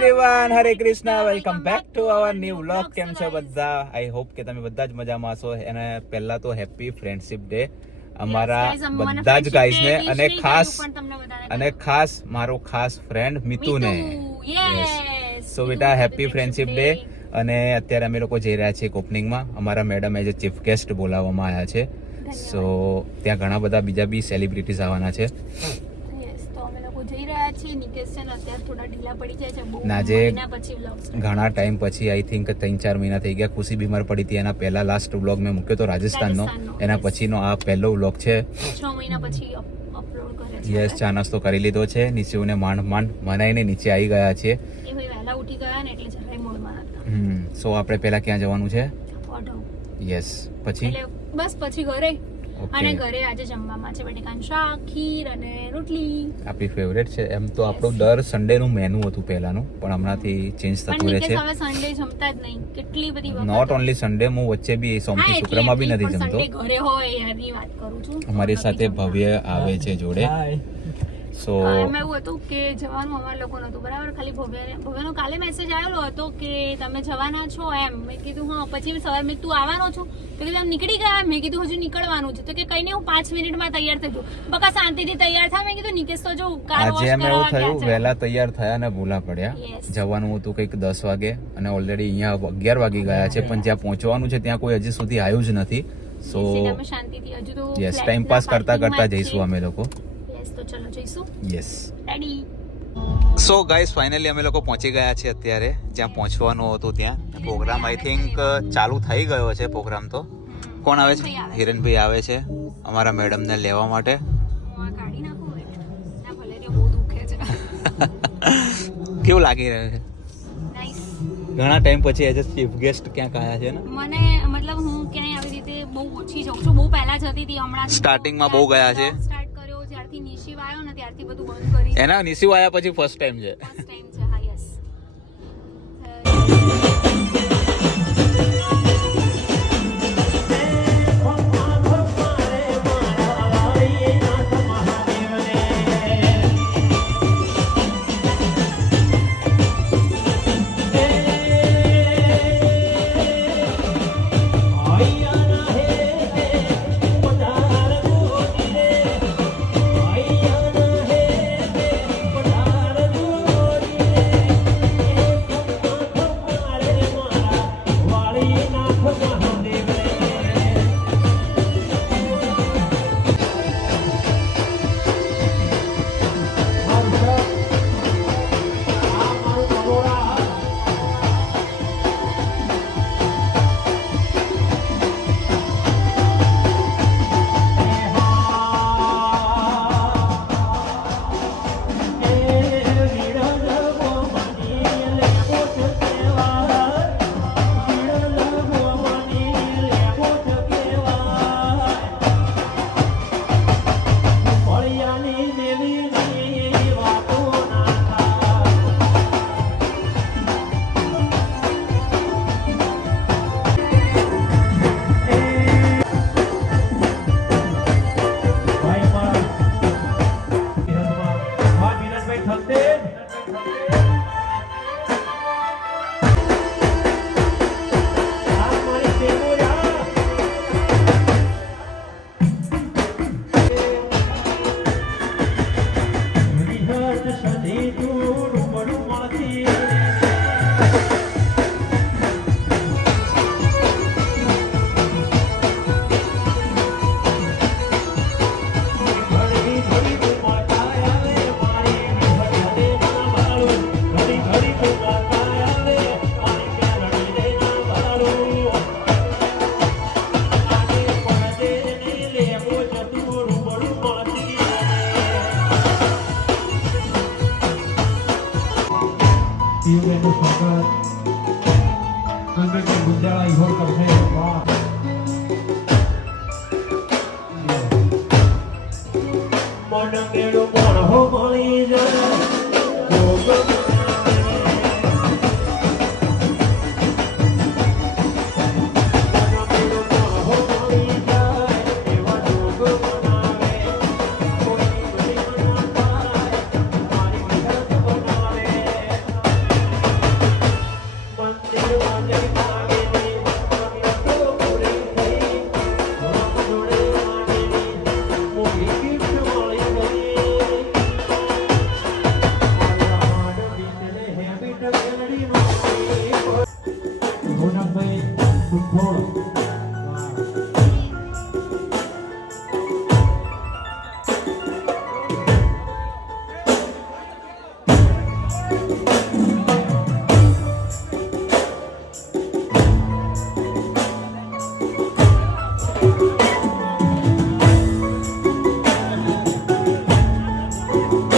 Everyone, Hare Krishna, welcome back to our new vlog. કેમ છો બધા? આઈ હોપ કે તમે બધા જ મજામાં હશો. અને પહેલા તો હેપી ફ્રેન્ડશિપ ડે અમારા બધા જ ગાઈઝને, અને ખાસ મારો ખાસ ફ્રેન્ડ મિતુને. સો બેટા, હેપી ફ્રેન્ડશિપ ડે. અને અત્યારે અમે લોકો જઈ રહ્યા છીએ ઓપનિંગમાં. અમારા મેડમ એઝ ચીફ ગેસ્ટ બોલાવવામાં આવ્યા છે. સો ત્યાં ઘણા બધા બીજા બી સેલિબ્રિટીઝ આવવાના છે. ઘણા ટાઈમ પછી, આઈ થિંક 3-4 મહિના થઈ ગયા. ખુશી બીમાર પડી હતી, એના પહેલા લાસ્ટ વ્લોગ મેં મૂક્યો તો રાજસ્થાનનો. એના પછીનો આ પહેલો વ્લોગ છે. 6 મહિના પછી અપલોડ કર્યો છે. યસ, ચા નાસ્તો કરી લીધો છે. નીચેને માંડ મનાઈને નીચે આવી ગયા છે. વહેલા ઉઠી ગયા ને એટલે જરાય મૂડમાં હતા. સો આપણે પહેલા ક્યાં જવાનું છે? યસ, પછી બસ પછી ઘરે. અને ઘરે આજે જમવામાં છે બટેકાનું શાક, ખીર અને રોટલી. આપણી ફેવરેટ છે. એમ તો આપણું દર સન્ડે નું મેનુ હતું પહેલાનું, પણ હમણાંથી ચેન્જ થતું રહે છે. હવે સન્ડે જમતા જ નહીં. કેટલી બધી વખત નોટ ઓન્લી સન્ડે, હું વચ્ચે બી સોમથી શુક્રમાં બી નથી જમતો. સન્ડે ઘરે હોય એની વાત કરું છું. અમારી સાથે ભવ્ય આવે છે જોડે. સો એમાં એવું હતું કે જવાનું અમારા લોકો નતું બરાબર. ખાલી ભવ્યનો કાલે મેસેજ આવેલો હતો કે તમે જવાના છો એમ. મેં કીધું હા. પછી સવારે મેં તું આવવાનો છો? તો કીધું નીકળી ગયા. મેં કીધું હજુ નીકળવાનું છે. તો કે કઈ નહીં, હું 5 મિનિટમાં તૈયાર થઈ જઉં. બકા શાંતિથી તૈયાર થા. મેં કીધું નિકેશ તો જો કાર વોશ આજે એવું થયું, વહેલા તૈયાર થયા ને ભૂલા પડ્યા. જવાનું હતું કંઈક 10 વાગે અને ઓલરેડી અહીંયા 11 વાગી ગયા છે. પણ જ્યાં પહોંચવાનું છે ત્યાં કોઈ હજી સુધી આવ્યું જ નથી. સો શાંતિથી હજુ તો યસ, ટાઈમ પાસ કરતા જઈશું અમે લોકો. તો ચલો જઈશું. Yes, ready. So guys, finally અમે લોકો પહોંચી ગયા છે અત્યારે જ્યાં પહોંચવાનું હતું ત્યાં. પ્રોગ્રામ આઈ થિંક ચાલુ થઈ ગયો છે. પ્રોગ્રામ તો કોણ આવે છે? હિરેનભાઈ આવે છે અમારા મેડમને લેવા માટે. કેવું લાગી રહ્યું છે? ઘણા ટાઈમ પછી એઝ ચીફ ગેસ્ટ ક્યાંક આવ્યા છે ને. મને મતલબ હું ક્યાંય આવી રીતે બહુ ઓછી જાઉં છું. બહુ પહેલા જતી હતી, હમણાં સ્ટાર્ટિંગમાં બહુ ગયા છે. જ્યારથી નિશિવ આવ્યો ને ત્યારથી બધું બંધ કરી. એના નિશિવ આવ્યા પછી ફર્સ્ટ ટાઈમ છે. હા, યસ.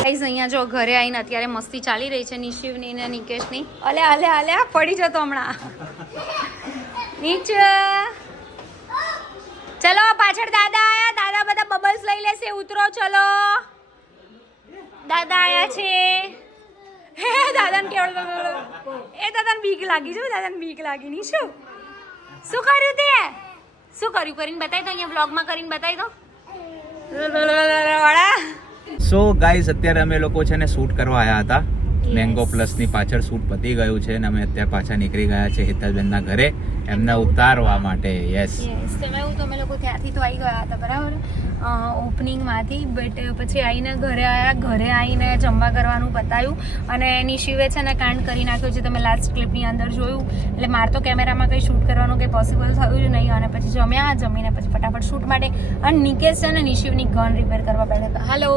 ગાઈઝ અહીંયા જો ઘરે આવીને અત્યારે મસ્તી ચાલી રહી છે નિશિવની ને નિકેશની. અલે અલે અલે પડી જતો હમણાં નીચે. ચલો પાછળ દાદા આયા, દાદા બધા બબલ્સ લઈ લેશે, ઉતરો ચલો. દાદા આયા છે. હે દાદાને કેવળ એ દાદાને બીક લાગી છે, દાદાને બીક લાગી નહીં. શું કર્યું તે? શું કર્યું કરીને બતાવી દો, અહીંયા વ્લોગમાં કરીને બતાવી દો. સો ગાઈઝ અત્યારે અમે લોકો છે ને શૂટ કરવા આવ્યા હતા મેંગો પ્લસ ની પાછળ. શૂટ પતી ગયું છે અને અમે અત્યારે પાછા નીકળી ગયા છે હેતલબેનના ઘરે એમને ઉતારવા માટે. યસ તમે લોકો ત્યાંથી તો આવી ગયા હતા બરાબર ઓપનિંગમાંથી, બટ પછી આવીને ઘરે આવ્યા. ઘરે આવીને જમવા કરવાનું બતાવ્યું અને નિશિવે છે ને કાંડ કરી નાખ્યો છે, તમે લાસ્ટ ક્લિપની અંદર જોયું. એટલે મારે તો કેમેરામાં કંઈ શૂટ કરવાનું કંઈ પોસિબલ થયું જ નહીં અને પછી જમીને પછી ફટાફટ શૂટ માટે. અને નિકેશ છે ને નિશિવની ગન રિપેર કરવા બેઠા હતા. હાલો,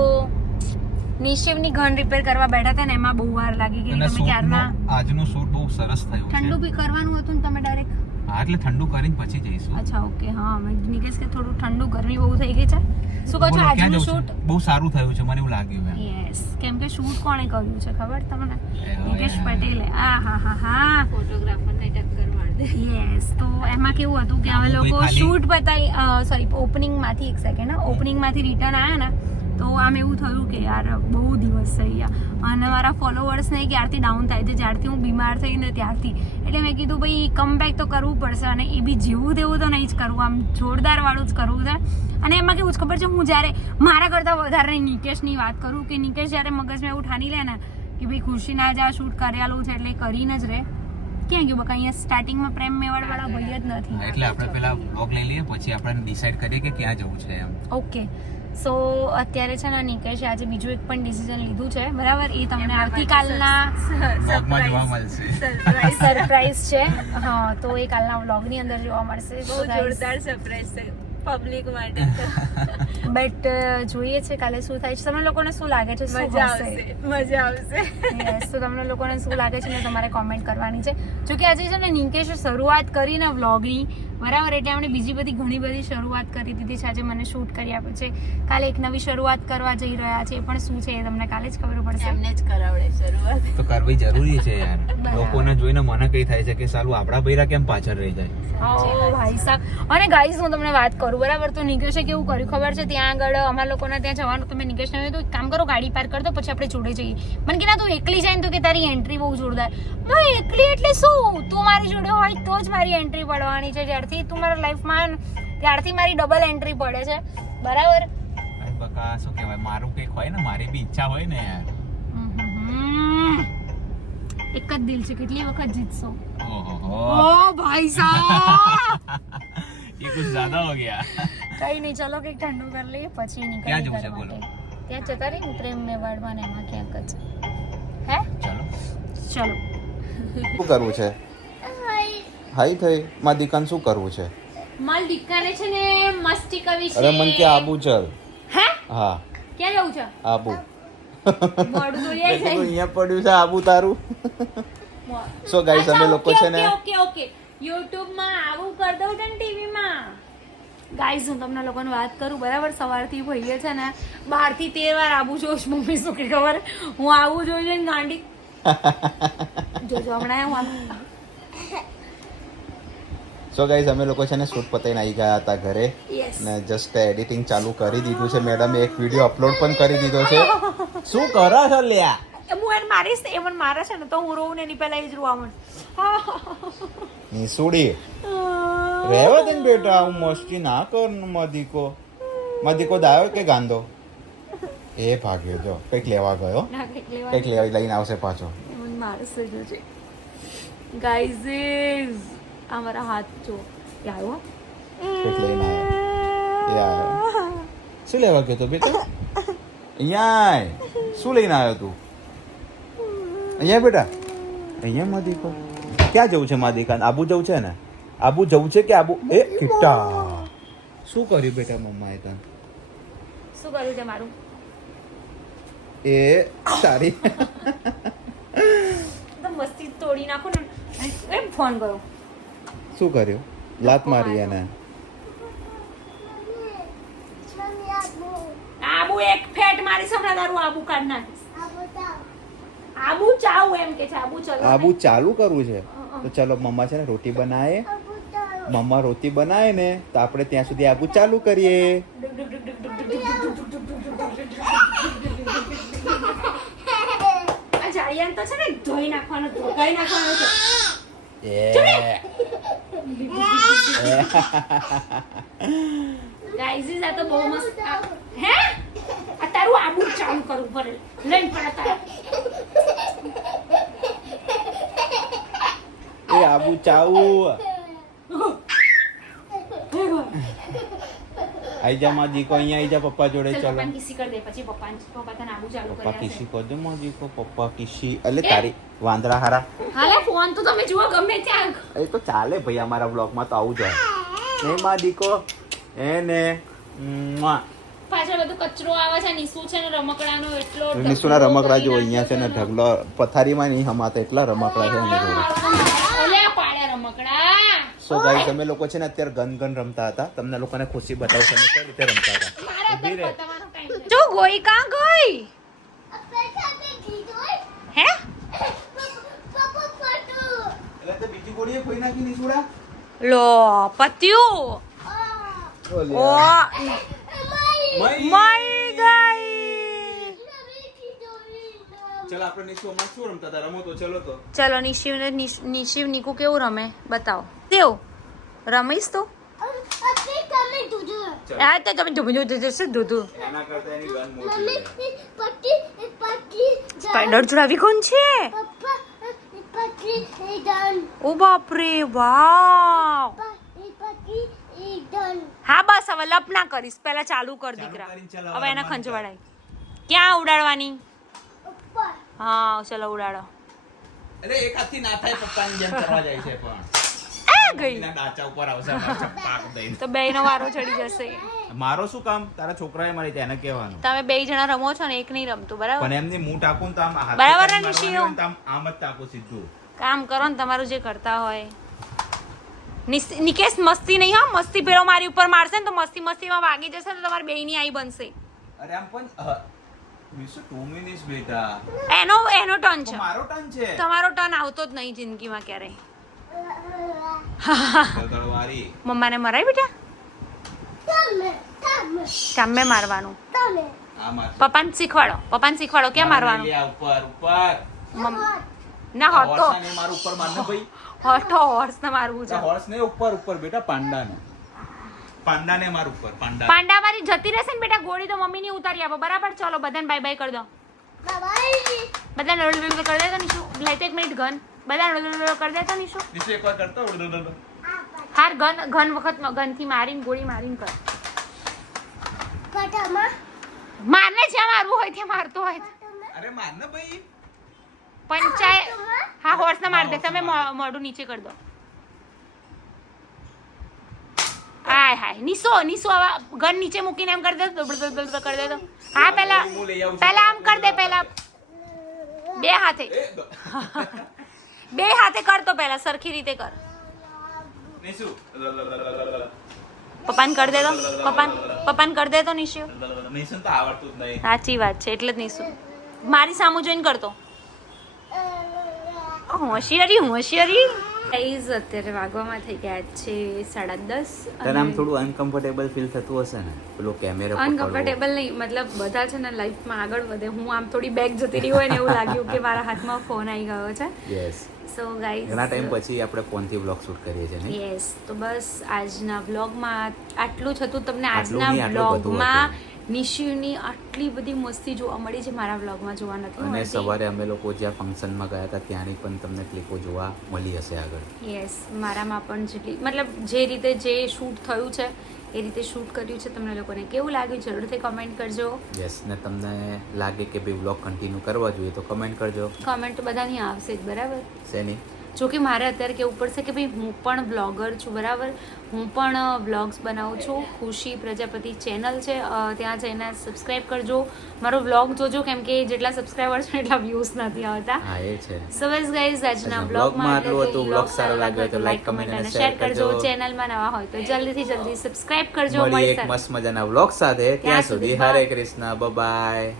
નિશિવની ગન રિપેર કરવા બેઠા હતા ને એમાં બહુ વાર લાગી ગઈ. તમે ક્યારના આજનું શૂટ બહુ સરસ થયું છે. ઠંડુ બી કરવાનું હતું ને તમે ડાયરેક્ટ? હા, એટલે ઠંડુ કરીને પછી જઈશું. અચ્છા ઓકે. હા, નિકેશ કે થોડું ઠંડુ, ગરમી બહુ થઈ ગઈ છે. શું કહો છો? આજનું શૂટ બહુ સારું થયું છે, મને એવું લાગ્યું. યસ, કેમ કે શૂટ કોણે કર્યું છે ખબર તમને? નિકેશ પટેલે. આ હા હા હા, ફોટોગ્રાફરને ટક્કર માર દે. યસ, તો એમાં કેવું હતું કે અમે લોકો શૂટ બતાવી સોરી ઓપનિંગમાંથી એક સેકન્ડ ઓપનિંગમાંથી રિટર્ન આવ્યા ને તો આમ એવું થયું કે યાર બહુ દિવસ થઈ ગયા અને મારા ફોલોવર્સને ક્યારથી ડાઉન થાય છે, જ્યારથી હું બીમાર થઈ ને ત્યારથી. એટલે મેં કીધું ભાઈ કમબેક તો કરવું પડશે અને એ બી જેવું તેવું તો નહીં જ કરવું, આમ જોરદાર વાળું જ કરવું છે. અને એમાં કેવું જ ખબર છે, હું જ્યારે મારા કરતાં વધારે નિકેશની વાત કરું કે નિકેશ જ્યારે મગજમાં એવું ઠાની લે ને કે ભાઈ ખુશીના જ આ શૂટ કરેલું છે એટલે કરીને જ રહે. ક્યાં ગયું બકા? અહીંયા સ્ટાર્ટિંગમાં પ્રેમ મેવાડ વાળા ભાઈ જ નથી. એટલે આપણે પેલા બ્લોગ લઈ લઈએ પછી આપણે ડિસાઈડ કરીએ કે ક્યાં જવું છે એમ. ઓકે. સો અત્યારે છે ને નિકેશે આજે બીજું એક પણ ડિસિઝન લીધું છે બરાબર, એ તમને આવતીકાલના બ્લોગમાં જોવા મળશે. સરપ્રાઈઝ છે. હા, તો એ કાલના વ્લોગની અંદર જોવા મળશે. બહુ જોરદાર સરપ્રાઈઝ છે પબ્લિક માટે. બટ જોઈએ છે કાલે શું થાય છે. તમને લોકોને શું લાગે છે? મજા આવશે. યસ, તો તમને લોકોને શું લાગે છે ને તમારે કોમેન્ટ કરવાની છે. જો કે આજે છે ને નિકેશે શરૂઆત કરીને વ્લોગની બરાબર, એટલે આપણે બીજી બધી ઘણી બધી શરૂઆત કરી દીધી છે. આજે મને શૂટ કરી આપ્યું છે, કાલે એક નવી શરૂઆત કરવા જઈ રહ્યા છે. એ પણ શું છે એ તમને કાલે જ ખબર પડશે. એમને જ કરાવડે શરૂઆત તો કરવી જરૂરી છે યાર. લોકોને જોઈને મને કઈ થાય છે કે સાલું આપણા બૈરા કેમ પાછળ રહી જાય. ઓ ભાઈ સાહેબ. અને ગાઈઝ હું તમને વાત કરું બરાબર, તો નિકેશે કેવું કર્યું ખબર છે? ત્યાં આગળ અમારા લોકોને ત્યાં જવાનું તો મેં નિકેશને કહ્યું એક કામ કરો ગાડી પાર્ક કરી દો પછી આપણે જોડે જઈએ. મને કે ના તું એકલી જાય ને તો કે તારી એન્ટ્રી બહુ જોરદાર. ભાઈ એકલી એટલે શું? તું મારી જોડે હોય તો જ મારી એન્ટ્રી પડવાની છે. જ્યારથી તું મારા લાઈફમાં ત્યારથી મારી ડબલ એન્ટ્રી પડે છે બરાબર. બકા શું કહેવાય, મારું કંઈક હોય ને, મારી બી ઈચ્છા હોય ને યાર. એક જ દિલ છે, કેટલી વખત જીતશો? ઓહો ઓ ભાઈ સાહેબ, ये कुछ ज्यादा हो गया. કઈ નહીં, ચલો કંઈક ઠંડુ કરી લઈએ પછી નીકળીએ. ક્યાં જવું છે બોલો? ત્યાં જતા રહી ને પ્રેમ મેવાડમાં ને એમાં ક્યાંક જ. હે ચાલો ચલો. શું કરવું છે? હાઈ થઈ માં દીકાન શું કરવું છે? માલ દીકાને છે ને મસ્તી કરવી છે. અરે મન કે આબુ ચલ. હે હા ક્યાં જવું છે? આબુ. મોડું તો લે છે. અહીંયા પડ્યું છે આબુ તારું. સો ગાઈસ અમે લોકો છે ને ઓકે YouTube માં આવું કરી દઉં છે ને ટીવી માં. ગાઈઝ હું તમને લોકોને વાત કરું બરાબર, સવારથી ભાઈએ છે ને 12 થી 13 વાર આબુ જોશ. મમ્મી શું કે ખબર, હું આવું જોઈ ને ગાંડી જોજો હમણાં હું સો ગાઈસ અમે લોકો છે ને શૂટ પતાઈને આવી ગયા હતા ઘરે યસ ને જસ્ટ એડિટિંગ ચાલુ કરી દીધું છે. મેડમે એક વિડિયો અપલોડ પણ કરી દીધો છે. શું કરો છો લ્યા? હું એને મારીશ, એ મને મારે છે ને તો હું રોઉં ને એની પહેલા એ જ રોવા માંડ. નીસુડી રહેવા દે ને બેટા, હું મસ્તી ના કર. મદીકો દાયો કે ગાંધો એ ભાગ્યો જો કંઈક લેવા ગયો, ના કંઈક લેવા કંઈક લઈને આવશે પાછો. મને મારશે જોજે. ગાઈઝ આ મારા હાથ જો આવ્યો. કંઈક લઈને આવ્યો. યાર શું લેવા ગયો તો બેટા? અહીંયા આય. શું લઈને આવ્યો તું? અહીંયા બેટા અહીંયા માદીકો ક્યાં જવું છે માદીકા આબુ જવું છે ને આબુ જવું છે કે આબુ એ કિટ્ટા શું કર્યું બેટા મમ્માએ તને શું કર્યું છે મારું એ તારી તો મસ્તી તોડી નાખો ને એમ ફોન કરો શું કર્યું લાત મારી એને આબુ એક ફેટ મારી હમણાં તારું આબુ કાઢ નાખીશ આબુ ચાવ એમ કે છે આબુ ચલો આબુ ચાલુ કરવું છે તો ચલો મમ્મા છે ને રોટી બનાવે મમ્મા રોટી બનાવે ને તો આપણે ત્યાં સુધી આબુ ચાલુ કરીએ આ જાળિયાને તો છે ને ધોઈ નાખવાનો ધોઈ નાખવાનો છે ગાઈઝ આ તો બહુ મસ્ત હે આ તારું આબુ ચાલુ કરવું પડે લઈને પડે તારા એ આબુ ચાવું આઈ જા માં દીકો અહીંયા આઈ જા પપ્પા જોડે ચલ ચલો પપ્પાને કિસી કરી દે પછી પપ્પા તને આબુ ચાલુ પપ્પા કરી કિસી કર દે માં દીકો પપ્પા કિસી એટલે તારી વાંદરા હારા હાલે ફોન તો તમે જુઓ ગમે ત્યાં એ તો ચાલે ભાઈ અમારા બ્લોગમાં તો આવું જોઈએ નહીં માં દીકો એને પાછળ બધું કચરો આવે છે નીસુ છે ને રમકડાનો એટલો નિશુના રમકડા જો અહીંયા છે ને ઢગલો પથારીમાં નહીં હમાતા એટલા રમકડા છે ને જોડે ઓલે પાડ્યા રમકડા સો ગાઈસ તમે લોકો છે ને અત્યારે ગન રમતા હતા તમને લોકોને ખુશી બતાવું તમે કઈ રીતે રમતા હતા ઊભી રહે જો ગોઈ કાં ગઈ હે એટલે તે બીજી ગોળીએ ખોઈ નાખી નિશુડા લો પત્યું ઓ મરી ગઈ ચલ આપણે નિશુ અમાર શું રમતા હતા રમો તો ચલો તો ચલો નિશિવ નીકુ કેવું રમે બતાવો દેવ રમીશ તો આ તો તમે ધૂમધૂમ જશે ધૂધું એના કરતા એની ગન મોટી સ્પાઈડર ચડાવી કોણ છે ઓ બાપ રે વાવ હા બસ હવે લપ ના કરીશ પહેલા ચાલુ કર દીકરા હવે એને ખંજવાડાય ક્યાં ઉડાડવાની હા ચલો ઉડાડો અરે એક હાથથી ના થાય પપ્પાની જેમ કરવા જાય છે પણ આ ગઈ એના ડાચા ઉપર આવશે અમાર ચપ્પાક દઈને તો બેયનો વારો ચડી જશે મારો શું કામ તારા છોકરાએ મારી તેને કહેવાનું તમે બે જણા રમો છો ને એક નહીં રમતું બરાબર પણ એમની મું ટાકું ને તો આમ હાથ બરાબર ને નિશિઓ? આમ જ ટાકું સીધું કામ કરો ને તમારું જે કરતા હોય નિકેશ મસ્તી નહીં હા મસ્તી પેલો મારી ઉપર મારશે ને તો મસ્તીમાં વાગી જશે ને તો તમારી બેયની આઈ બનશે અરે આમ પણ મિસ 2 મિનિટ્સ બેટા એનો ટર્ન છે મારો ટર્ન છે તમારો ટર્ન આવતો જ નહીં જિંદગીમાં ક્યારેય ગળવારી મમ્માને મરાય બેટા તમે મારવાનું આ માર પપ્પાને શીખવાડો ક્યાં મારવાનું લે ઉપર ઉપર ના હોતો હોર્સ ને માર ઉપર મારને ભાઈ હોર્સ ને મારવું છે હોર્સ ને ઉપર બેટા પાંડાને માર ઉપર પાંડા મારી જતી રહેશે ને બેટા ગોળી તો મમ્મીની ઉતારી આપો બરાબર ચલો બધાને બાય બાય કરી દો બધાને કરી દે તો નિશુ લઈ તો 1 મિનિટ ગન બધાને કરી દે તો નિશુ નિશુ એકવાર કરતો હાર ગન વખત ગનથી મારીને ગોળી મારીને કર મારને જ્યાં મારવું હોય ત્યાં મારતો હોય અરે માર ને ભાઈ પંચાયત હા હોર્સ ને માર દે તમે મોઢું નીચે કરી દો હાય હાય નિશો ગન નીચે મૂકીને એમ કરી દે કરી દે તો હા પહેલા આમ કરી દે પહેલા બે હાથે કર તો પહેલા સરખી રીતે કર નિશુ પપ્પાને કરી દે તો પપ્પાને કરી દે તો નિશુ નિશુ તો આવડતું જ નહીં સાચી વાત છે એટલે જ નિશુ મારી સામું જોઈને કરતો હોશિયારી ગાઈઝ અત્યારે વાગવામાં થઈ ગયા છે 10:30 તને આમ થોડું અનકમ્ફર્ટેબલ ફીલ થતું હશે ને પેલો કેમેરો અનકમ્ફર્ટેબલ નહીં મતલબ બધા છે ને લાઈફમાં આગળ વધે હું આમ થોડી બેક જતી રહી હોય ને એવું લાગ્યું કે મારા હાથમાં ફોન આવી ગયો છે યસ સો ગાઈઝ ઘણા ટાઈમ પછી આપણે ફોનથી બ્લોગ શૂટ કરીએ છીએ ને યસ તો બસ આજના બ્લોગમાં આટલું જ હતું તમને આટલું આજના નહીં, આટલું બધું બ્લોગમાં નિશિની આટલી બધી મસ્તી જોવા મળી છે મારા વ્લોગમાં જોવા નથી અને મળતી. સવારે અમે લોકો જ્યાં ફંક્શનમાં ગયા હતા ત્યાંની પણ તમને ક્લિપો જોવા મળી હશે આગળ. યસ મારામાં પણ જેટલી મતલબ જે રીતે જે શૂટ થયું છે એ રીતે શૂટ કર્યું છે તમને લોકોને કેવું લાગ્યું જરૂરથી કમેન્ટ કરજો. યસ, ને તમને લાગે કે ભાઈ વ્લોગ કન્ટિન્યુ કરવા જોઈએ તો કમેન્ટ કરજો. કમેન્ટ તો બધાની આવશે જ બરાબર. શેની? જો કે મારે અત્યારે કેવું પડશે કે ભાઈ હું પણ બ્લોગર છું બરાબર, હું પણ બ્લોગ્સ બનાવું છું. ખુશી પ્રજાપતિ ચેનલ છે, ત્યાં જઈને સબસ્ક્રાઈબ કરજો, મારો બ્લોગ જોજો, કેમ કે જેટલા સબસ્ક્રાઈબર છે એટલા વ્યૂઝ નથી આવતા. હા એ છે. સો બસ ગાઈઝ આજના આજના બ્લોગમાં આટલું હતું. બ્લોગ સારો લાગ્યો તો લાઈક, કમેન્ટ અને શેર કરજો. ચેનલમાં નવા હોય તો જલ્દીથી સબસ્ક્રાઈબ કરજો. મળીએ મળીએ એક મસ્ત મજાના વ્લોગ સાથે. ત્યાં સુધી હરે કૃષ્ણ, બાય.